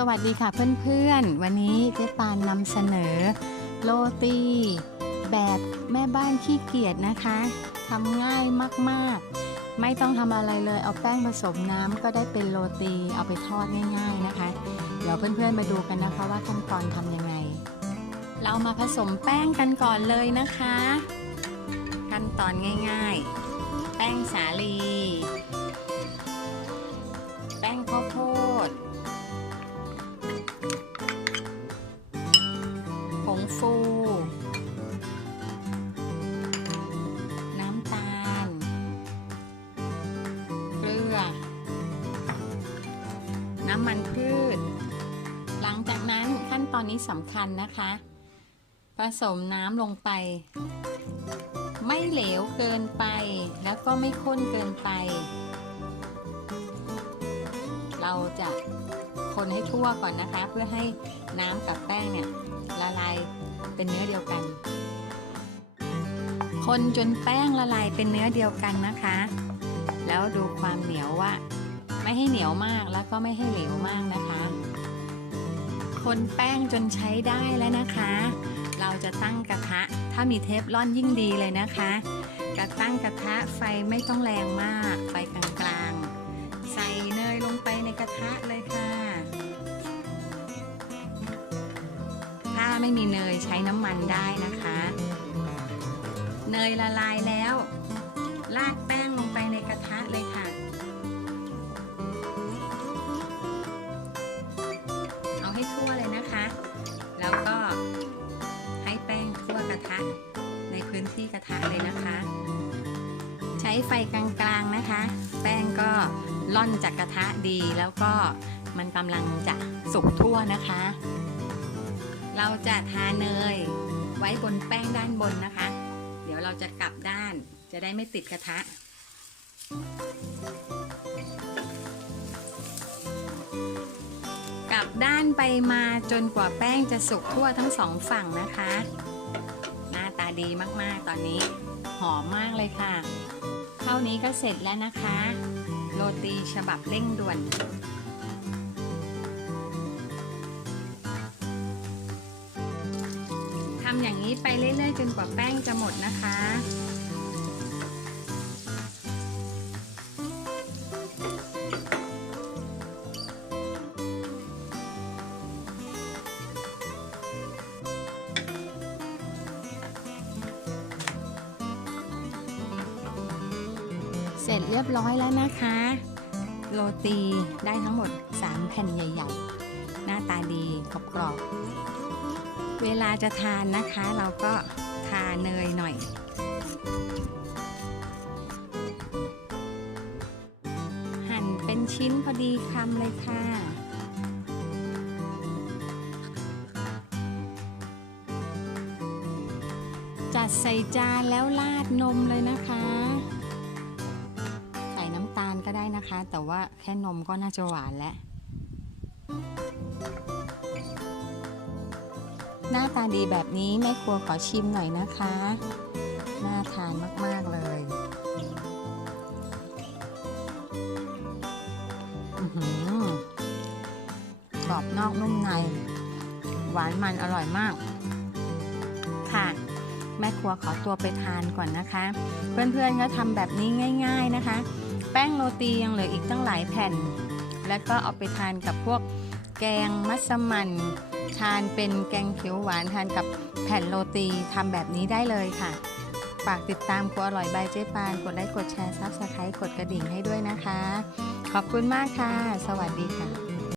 สวัสดีค่ะเพื่อนๆ วันนี้เจ๊ปานนำเสนอ โรตีแบบแม่บ้านขี้เกียจนะคะทำง่ายมากๆ ไม่ต้องทำอะไรเลย เอาแป้งผสมน้ำก็ได้เป็นโรตีเอาไปทอดง่าย ๆนะคะ เดี๋ยวเพื่อนๆมาดูกันนะคะว่าขั้นตอนทำยังไง เรามาผสมแป้งกันก่อนเลยนะคะ ขั้นตอนง่าย ๆ แป้งสาลี งฟู น้ำตาล เกลือ น้ำมันพืช หลังจากนั้นขั้นตอนนี้สำคัญนะคะ ผสมน้ำลงไป ไม่เหลวเกินไป แล้วก็ไม่ข้นเกินไป เราจะ คนให้ทั่วก่อนนะคะ เพื่อให้น้ำกับแป้งเนี่ยละลายเป็นเนื้อเดียวกัน คนจนแป้งละลายเป็นเนื้อเดียวกันนะคะ แล้วดูความเหนียวว่า ไม่ให้เหนียวมากแล้วก็ไม่ให้เหลวมากนะคะ คนแป้งจนใช้ได้แล้วนะคะ เราจะตั้งกระทะ ถ้ามีเทฟลอนยิ่งดีเลยนะคะกระตั้งกระทะไฟไม่ต้องแรงมากไฟกลาง ไม่มีเนยใช้น้ำมันได้นะคะ เนยละลายแล้ว ราดแป้งลงไปในกระทะเลยค่ะ เอาให้ทั่วเลยนะคะ แล้วก็ให้แป้งทั่วกระทะในพื้นที่กระทะเลยนะคะ ใช้ไฟกลางๆนะคะ แป้งก็ล่อนจากกระทะดีแล้วก็มันกำลังจะสุกทั่วนะคะ เราจะทาเนยไว้บนแป้งด้านบนนะคะ เดี๋ยวเราจะกลับด้านจะได้ไม่ติดกระทะ กลับด้านไปมาจนกว่าแป้งจะสุกทั่วทั้งสองฝั่งนะคะ หน้าตาดีมากๆตอนนี้ หอมมากเลยค่ะ เท่านี้ก็เสร็จแล้วนะคะ โรตีฉบับเร่งด่วนำอย่างนี้ไปเรื่อยๆจนกว่าแป้งจะหมดนะคะ เสร็จเรียบร้อยแล้วนะคะ โรตีได้ทั้งหมด 3 แผ่นใหญ่ ๆ หน้าตาดีกรอบๆ เวลาจะทานนะคะ เราก็ทาเนยหน่อย หั่นเป็นชิ้นพอดีคำเลยค่ะ จัดใส่จานแล้วราดนมเลยนะคะ ใส่น้ำตาลก็ได้นะคะ แต่ว่าแค่นมก็น่าจะหวานแล้ว น้าตาดีแบบนี้แม่ครัวขอชิมหน่อยนะคะ น่าทานมาก ๆ เลยอือหือกรอบนอกนุ่มใน หวานมันอร่อยมาก ค่ะ แม่ครัวขอตัวไปทานก่อนนะคะ เพื่อนๆก็ทำแบบนี้ง่าย ๆนะคะ แป้งโรตียังเหลืออีกตั้งหลายแผ่น แล้วก็เอาไปทานกับพวกแกงมัสมั่น ทานเป็นแกงเขียวหวานทานกับแผ่นโรตีทำแบบนี้ได้เลยค่ะ ฝากติดตามครัวอร่อยบายเจ๊ปาน กดไลค์กดแชร์ซับสไครต์กดกระดิ่งให้ด้วยนะคะ ขอบคุณมากค่ะ สวัสดีค่ะ